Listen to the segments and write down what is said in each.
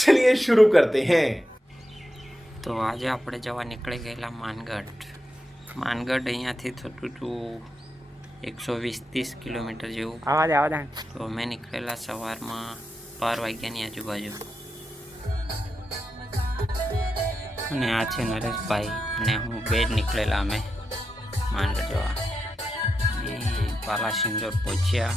चलिए शुरू करते हैं। તો આજે આપણે જવા નીકળી ગયેલા માનગઢ અહીંયાથી થતું હતું 120-30 કિલોમીટર જેવું. તો અમે નીકળેલા સવારમાં 12 વાગ્યાની આજુબાજુ. અને આ છે નરેશભાઈ અને હું બે જ નીકળેલા અમે માનગઢ જવા. બાલાસિંદોર પહોંચ્યા.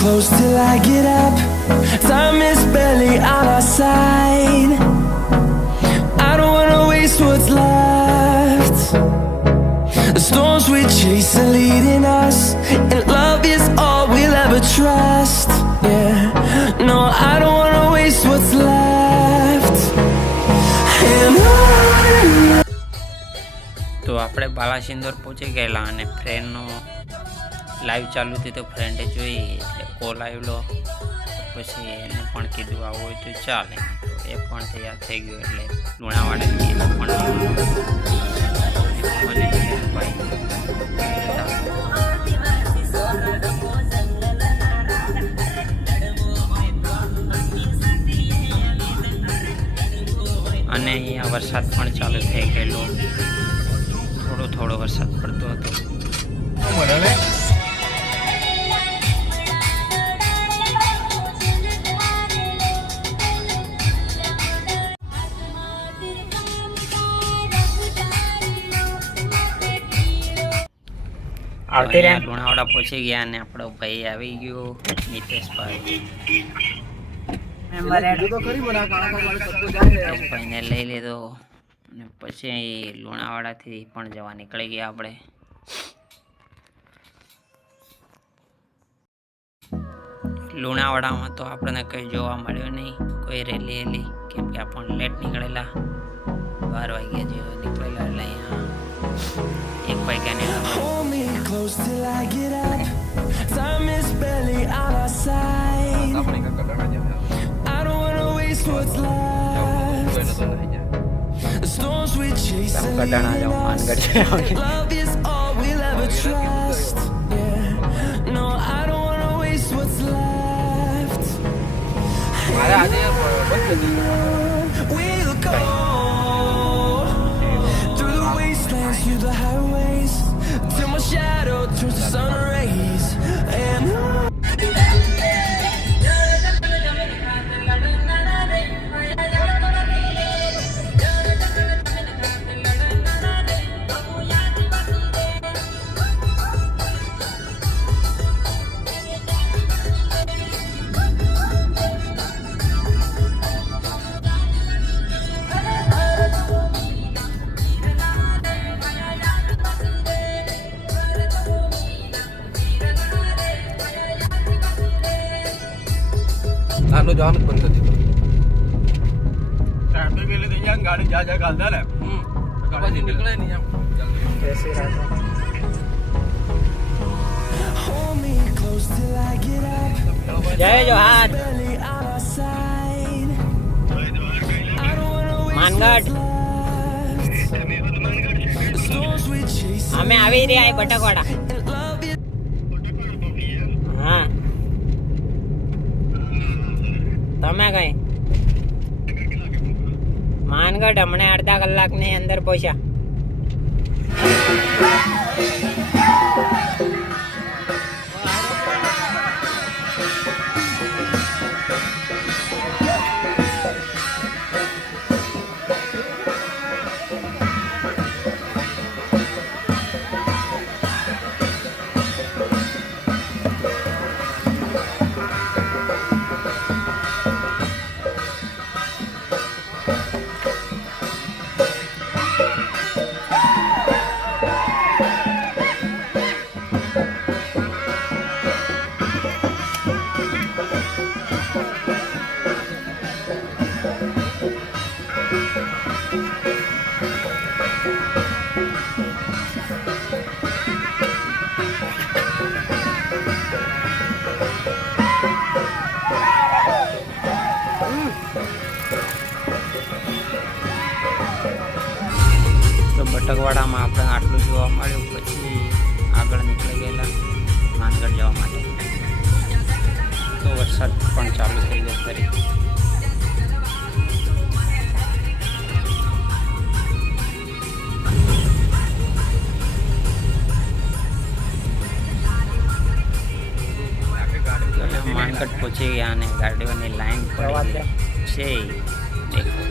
Close till I get up. Time is barely on our side. I don't wanna waste what's left. The storms we chase are leading us, and love is all we'll ever trust. Yeah, no, I don't wanna waste what's left. And on. તો આપણે બાલાસિંદોર પહોંચી ગયેલા અને ફ્રેન્ડનો live ચાલુ હતી તો ફ્રેન્ડે જોઈ એટલે કોલ આવેલો. પછી એને પણ કીધું આવું હોય તો ચાલે. તો એ પણ તૈયાર થઈ ગયો એટલે લુણાવાડાની એને પણ અને અહીંયા વરસાદ પણ ચાલુ થઈ ગયેલો. થોડો વરસાદ પડતો હતો. લુણાવાડા પહોંચી ગયા અને આપણો ભાઈ આવી ગયો નીતેશભાઈ. નીતેશભાઈને લઈ લીધો અને પછી લુણાવાડાથી પણ જવા નીકળી ગયા આપણે. લુણાવાડામાં તો આપણને કંઈ જોવા મળ્યું નહીં, કોઈ રેલી કેમ કે આપણને લેટ નીકળેલા. 12 વાગ્યા જેવું નીકળેલા એટલે અહીંયા 1 વાગ્યાને Close till I get up. Time is barely on our side. I don't wanna waste what's left. The storms we chase are leading us. Love is all we'll ever trust. Yeah, no, I don't wanna waste what's left. We'll go through the wastelands, through the highways, till my shadow turns to sun rays. And આનો જવાનું બંધ કરી દીધું. Traffic એટલે થઈ જાય ગાડી જ્યાં ગાલતા ને પછી નીકળે નહીં એમ. જય જોહાર માનગઢ. અમે આવી રહ્યા બટકવાડા. હા તમે કઈ માનગઢ હમણે અડધા કલાકની અંદર પહોંચ્યા. કોટકવાડામાં આપણે આટલું જોવા મળ્યું. પછી આગળ નીકળી ગયેલા માનગઢ જવા માટે. તો વરસાદ પણ ચાલુ થઈ ગયો ફરી. માનગઢ પહોંચી ગયા અને ગાડીઓની લાઈન પડી છે. દેખો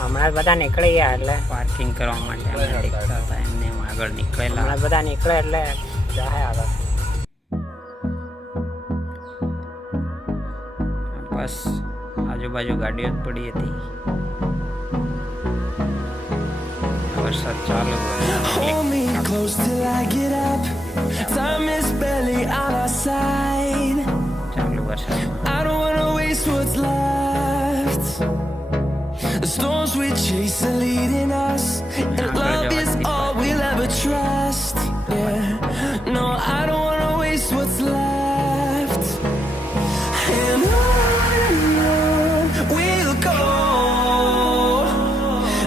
હમણાં બધા નીકળી ગયા એટલે પાર્કિંગ કરવા માટે અમે દેખતા હતા એમને આગળ નીકળેલા. હમણાં બધા નીકળે એટલે જાય આગળ. બસ આજુબાજુ ગાડીઓ જ પડી હતી. વરસાદ ચાલુ. Hold me close till I get up. Time is barely on our side. ચાલુ વરસાદ. I don't wanna waste what's left. The storms we chase are leading us, and love is all we'll ever trust. Yeah, no, I don't wanna waste what's left. And on we'll go,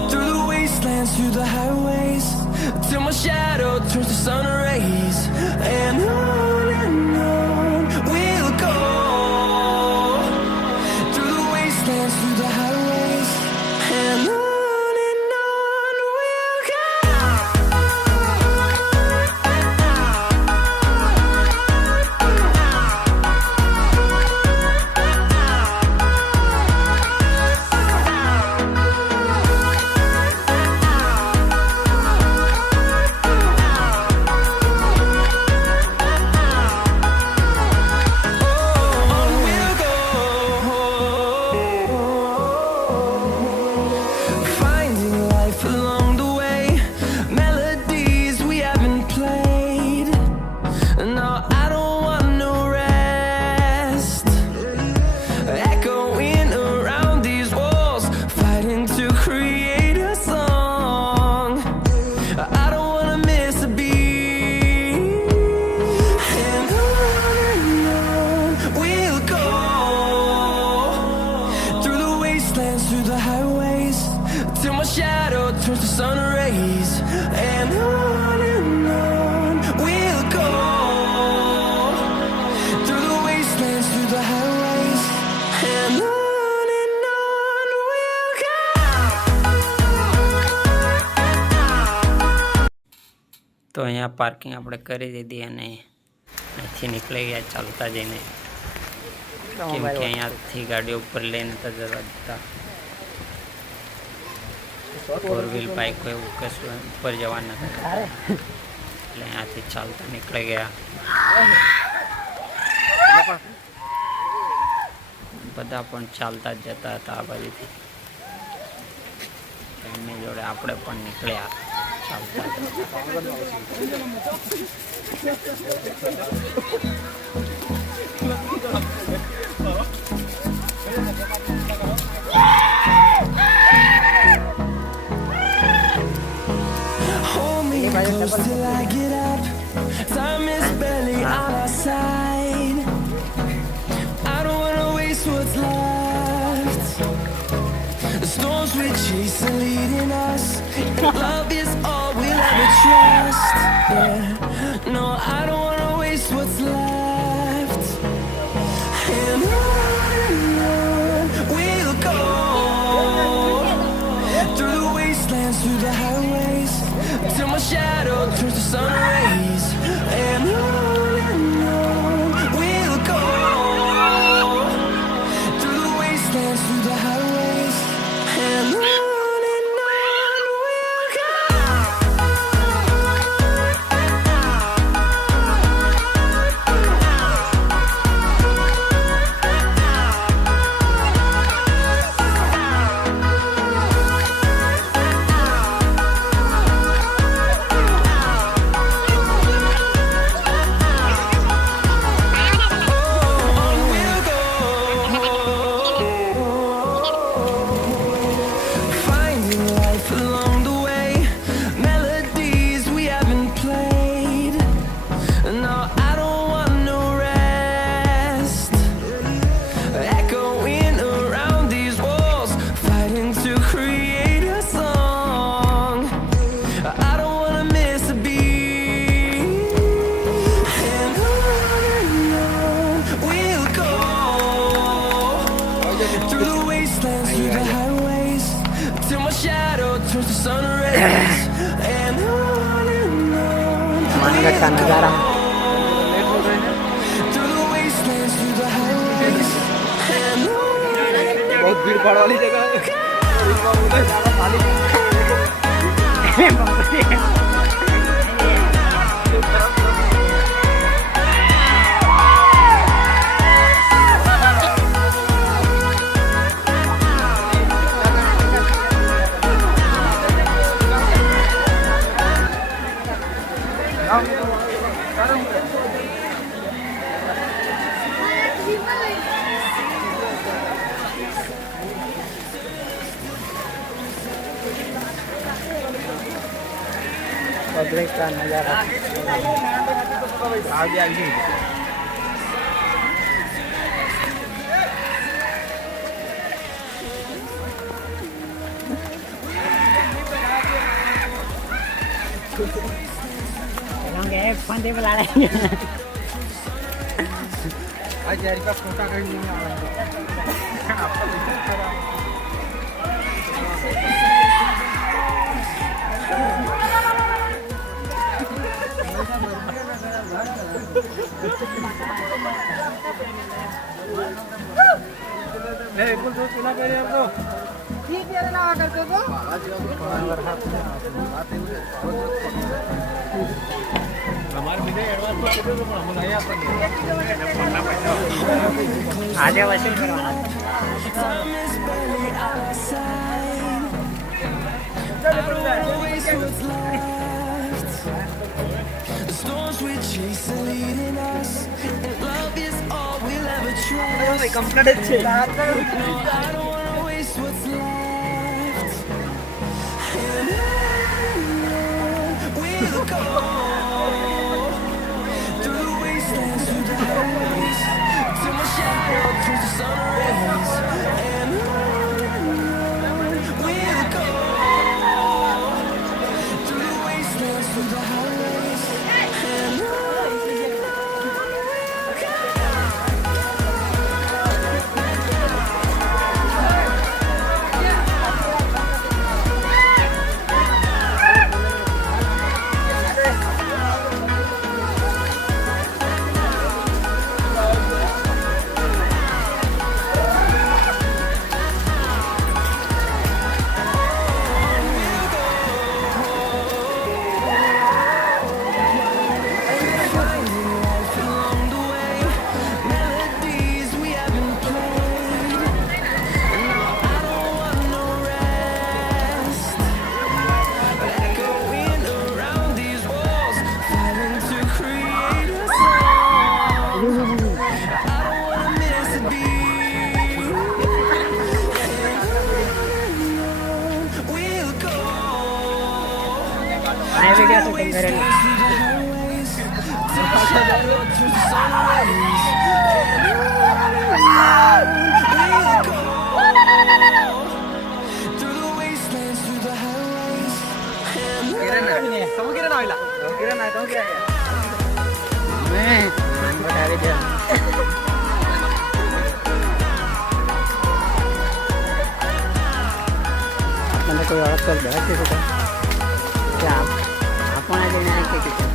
through the wastelands, through the highways, till my shadow turns to sun rays. And on we'll go, through the wastelands, through the highways, and on we'll go. Finding life along the way, melodies we haven't played. No, I don't want no rest. Echoing around these walls, fighting to create a song. I don't wanna miss a beat. And on we'll go, through the wastelands, through the highways, till my shadow turns to sun rays. And on we'll go, through the wastelands, through the highways, and on we'll go. તો અહીંયા parking આપણે કરી દીધી અને અહીંથી નીકળી ગયા ચાલતા જઈને. કેમ કે અહીંયાથી ગાડીઓ ઉપર લઈને તો જવા દીધા. 4 વ્હીલ બાઇક હોય એવું કશું ઉપર જવા નથી દેતા. એટલે અહીંયાથી ચાલતા નીકળી ગયા. બધા પણ ચાલતા જ જતા હતા આ બાજુથી. એમની જોડે આપણે પણ નીકળ્યા ચાલતા Hold me close till I get up. Time is barely on our side. I don't wanna waste what's left. The storms we chase are leading us, and love is all we'll ever trust. Yeah, no, I don't wanna waste what's left. And on we'll go, through the wastelands, through the highways, till my shadow turns to sun rays. And on we'll go, through the wastelands, through the highways, and on we'll go. through the wastelands, through the highways, till my shadow turns to sun rays. And on Mangarh का नज़ारा through the wastelands, through the highways, and बहुत भीड़ भाड़ वाली जगह है public का नज़ारा आगे आगे होंगे फंदे बुला रहे हैं आज यार का फोटा कहीं नहीं आ रहा नहीं बोल दो चुना पहले आप लोग ठीक है ना करते तो हमारे बिना एडवांस को दे दो तो हम नहीं आता आगे वसूल करवाना time is barely on our side. I don't wanna waste what's left. The storms we chase are leading us, and love is all we'll ever trust. No, I don't wanna waste what's left. And on we'll go through the wastelands, through the highways, till my shadow turns to sun rays. And on we'll go through the wastelands, through the highways, and on. आए video shooting करें kamu kira na ila kira na kamu kira ya बता video मैंने कोई औरत कर दिया किसी को क्या आप आगे नहीं किसी को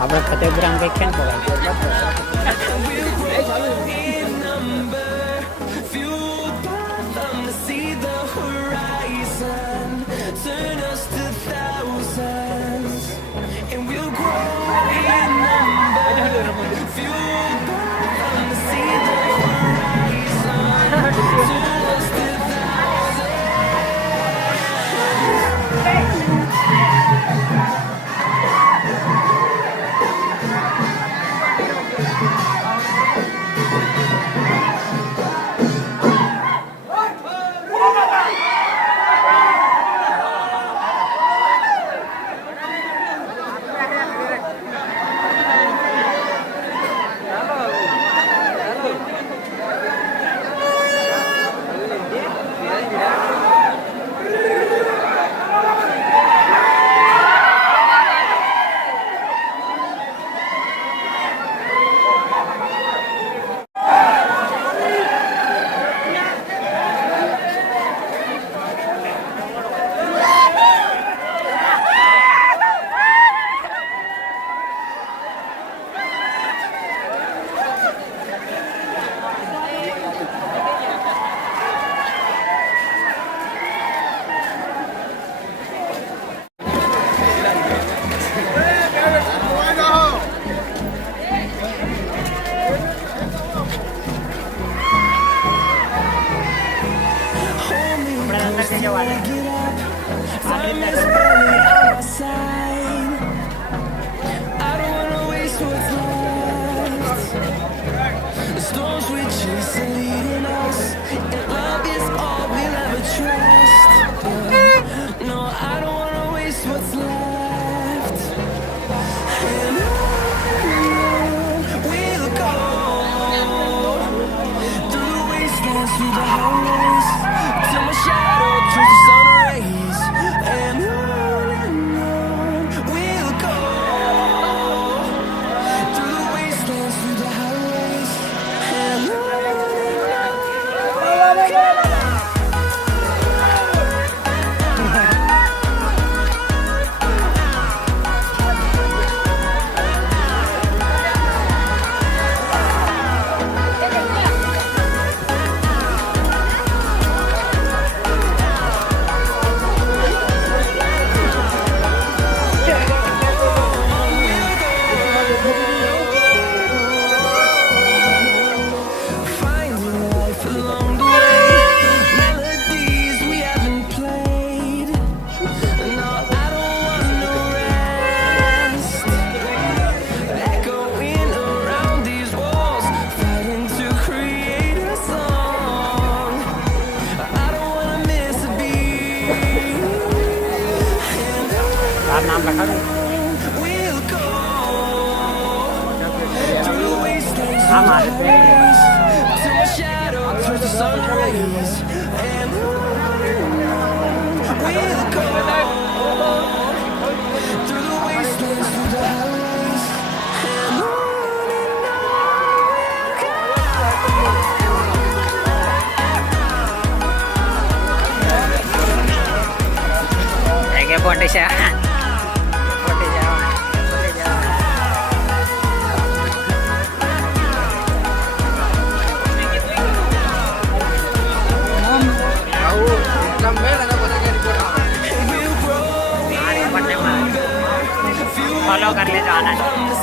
આપણે ફતેહપુરામ કંઈક ક્યાં બોલાય Fueled by them to see the horizon, turn us to thousands, and we'll grow in number. Fueled by them to see the horizon, turn us to thousands. storms we chase are leading us, and love is all we'll ever trust. Yeah. No, I don't wanna waste what's left. And on we'll go, through the wastelands, through the highways, till my shadow turns to sun rays. And on we'll go, through the wastelands, through the highways. And on. Finding life along the way, melodies we haven't played. No, I don't want no rest. Echoing around these walls, fighting to create a song. I don't wanna miss a beat. તાર નામ લખાડું We'll go through the wastelands, હા મારે friend. till my shadow turns to sun rays. And we'll go through the wastelands, through the highways. And કે પોતે છે પોતે જવા પોતે જવા ફોલો કરી લેજો આના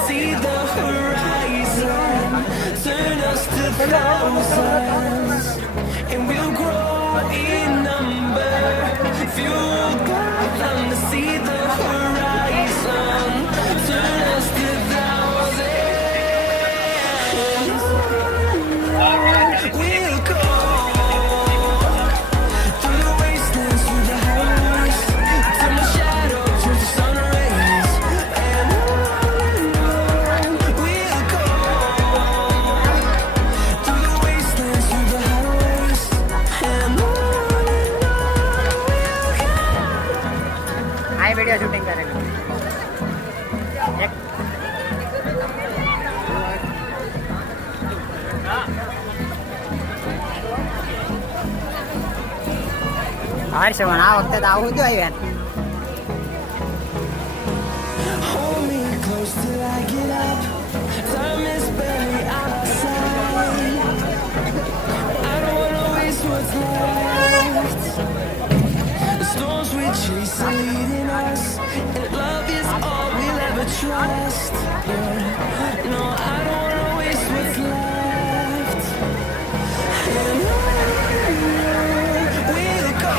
see the horizon, turn us to thousands, and we'll grow in number, fueled by them to see the horizon, turn us to thousands. We'll go through the wastelands, through the highways, till my shadow turns to sun rays. And on we'll go through the wastelands, through the highways. And on આ video shooting કરેલું એક હર્ષવણ આ વખતે તો આવું જ હોય hold me close till I get up. Time is barely on our side. I don't wanna waste what's left. The storms we chase are leading us, and love is all we'll ever trust. Yeah. No, I don't wanna waste what's left. And on we'll go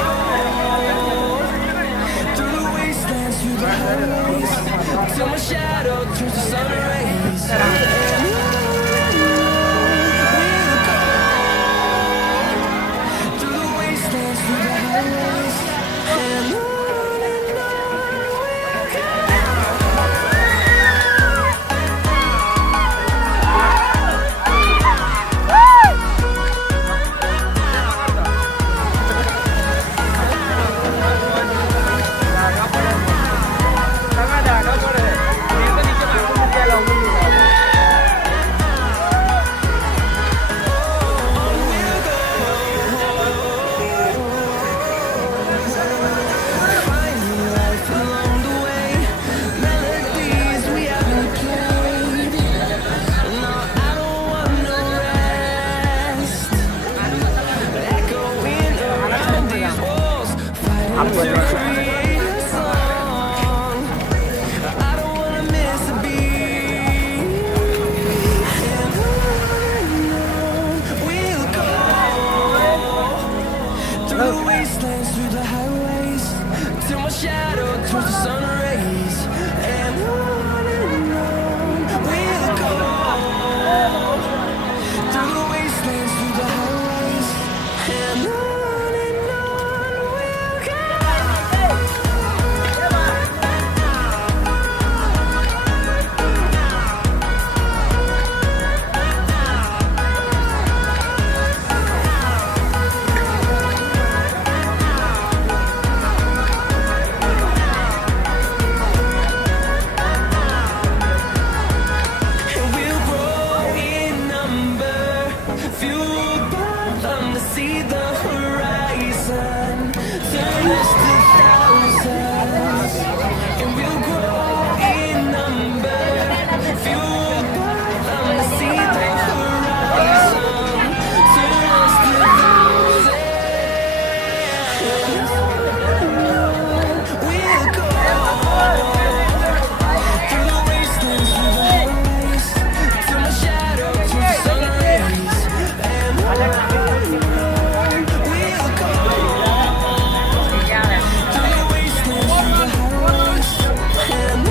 through the wastelands, through the highways, till my shadow turns to sun rays. And on we'll go through the wastelands, through the highways. And on we'll go. Finding life along the way, melodies we haven't played. No, I don't want no rest. Echoing around these walls, fighting to create a song. I don't wanna miss a beat. And on we'll go through the wastelands, through the highways, till my shadow turns to sun rays. And on we'll go through the wastelands. see the horizon, turn us to thousands, and we'll grow in number, fueled by them. See the horizon, turn us to thousands. We'll go through the wastelands, through the highways, till my shadow turns sun rays, and we'll go through the wastelands, through the highways, and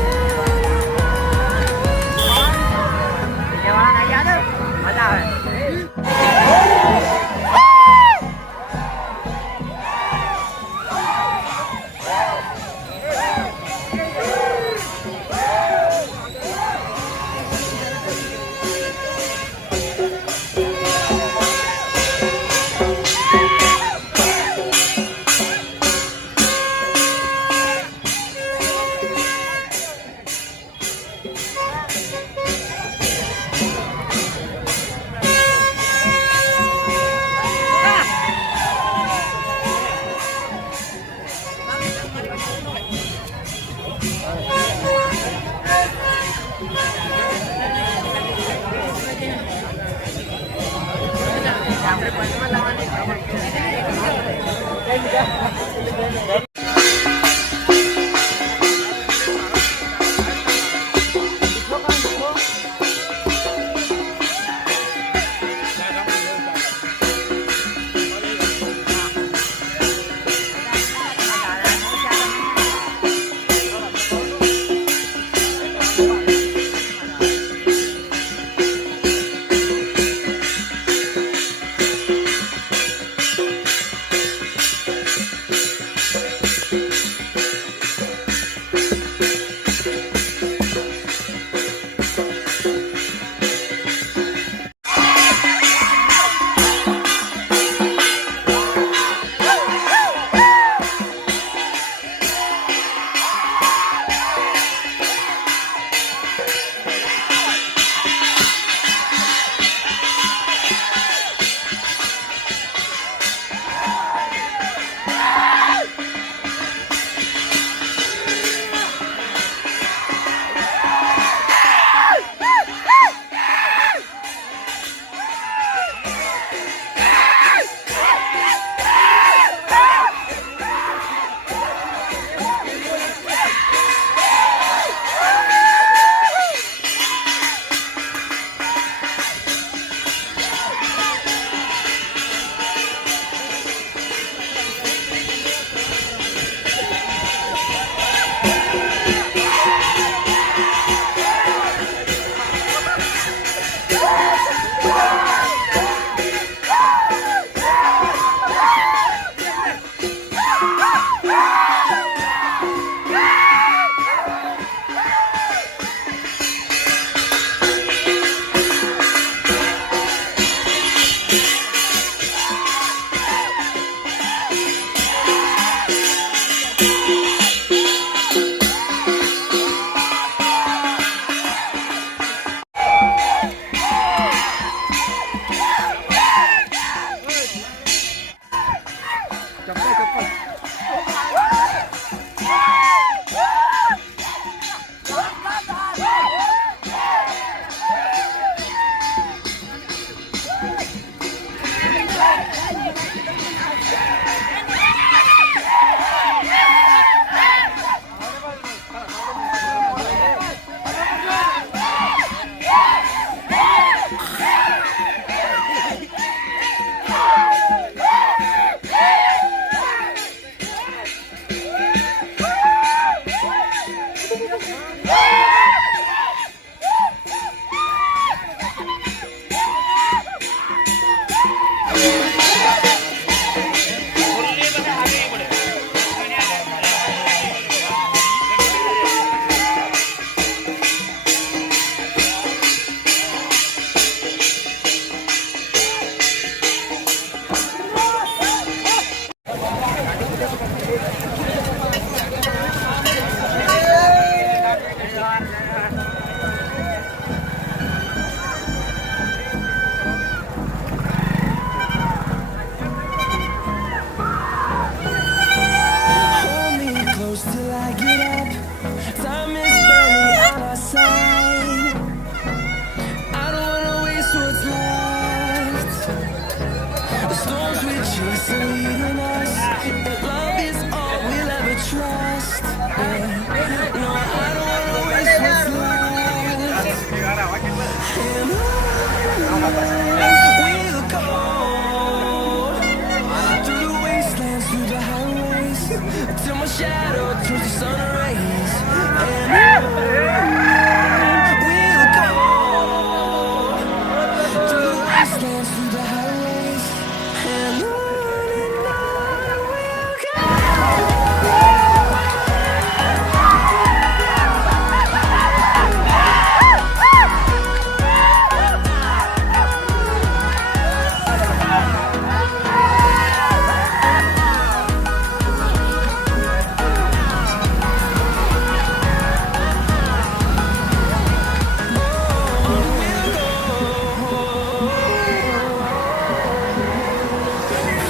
જવાના યાદ મજા આવે. are leading us. And love is all we'll ever trust. Yeah. No, I don't wanna waste what's left. And on we'll go through the wastelands, through the highways, till my shadow turns to sun rays. And we'll go through the wastelands, through the highways, and on we'll go.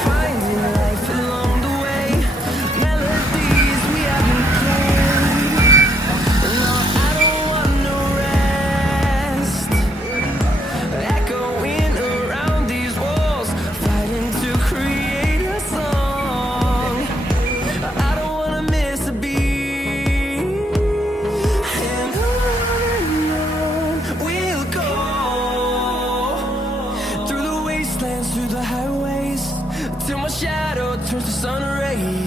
Finding life along the way, melodies we haven't played. No, I don't want no rest. Echoing around these walls, fighting to create a song. I don't wanna miss a beat. And on we'll go through the wastelands, through the highways, till my shadow turns to sun rays.